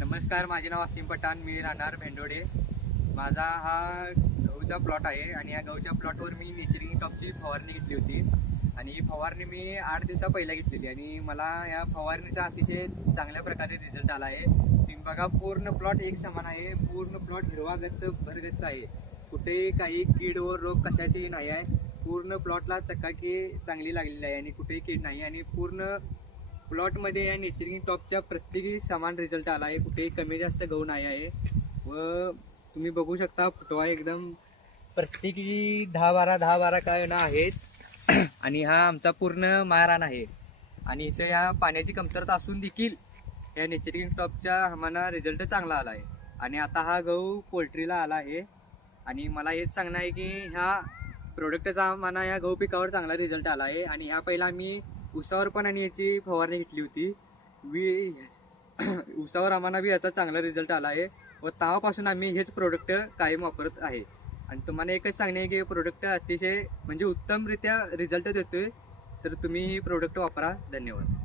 नमस्कार, माझे नाव असीम पठाण, मी राहणार भेंडोडे. माझा हा गहूचा प्लॉट आहे आणि या गहूच्या प्लॉटवर मी नेचरिंग टॉपची फवारणी घेतली होती आणि ही फवारणी मी 8 दिवसा पहिला घेतलेली आणि मला या फवारणीचा अतिशय चांगल्या प्रकारे रिझल्ट आला आहे. तुम्ही बघा, पूर्ण प्लॉट एक समान आहे, पूर्ण प्लॉट हिरवा गच्च भरगच्च आहे, कुठेही काही कीड व रोग कशाचीही नाही आहे. पूर्ण प्लॉटला चकाकी चांगली लागलेली आहे आणि कुठेही कीड नाही आणि पूर्ण प्लॉटमध्ये या नेचरिंग टॉपच्या प्रत्येकी समान रिझल्ट आला आहे, कुठेही कमी जास्त गहू नाही आहे. व तुम्ही बघू शकता, फुटवा एकदम प्रत्येकी 10-12 काय ना आहेत आणि हा आमचा पूर्ण माळरान आहे आणि इथे या पाण्याची कमतरता असून देखील या नेचरिंग टॉपच्या आम्हाला रिझल्ट चांगला आला आहे. आणि आता हा गहू पोल्ट्रीला आला आहे आणि मला हेच सांगणं आहे की ह्या प्रोडक्टचा आम्हाला या गहू पिकावर चांगला रिझल्ट आला आहे. आणि ह्या पहिला आम्ही उसावर पण आणि याची फवारणी घेतली होती. उसावर आम्हाला बी याचा चांगला रिझल्ट आला आहे व तेव्हापासून आम्ही हेच प्रोडक्ट कायम वापरत आहे. आणि तुम्हाला एकच सांगणे आहे की हे प्रोडक्ट अतिशय म्हणजे उत्तमरित्या रिझल्ट देतोय, तर तुम्ही ही प्रोडक्ट वापरा. धन्यवाद.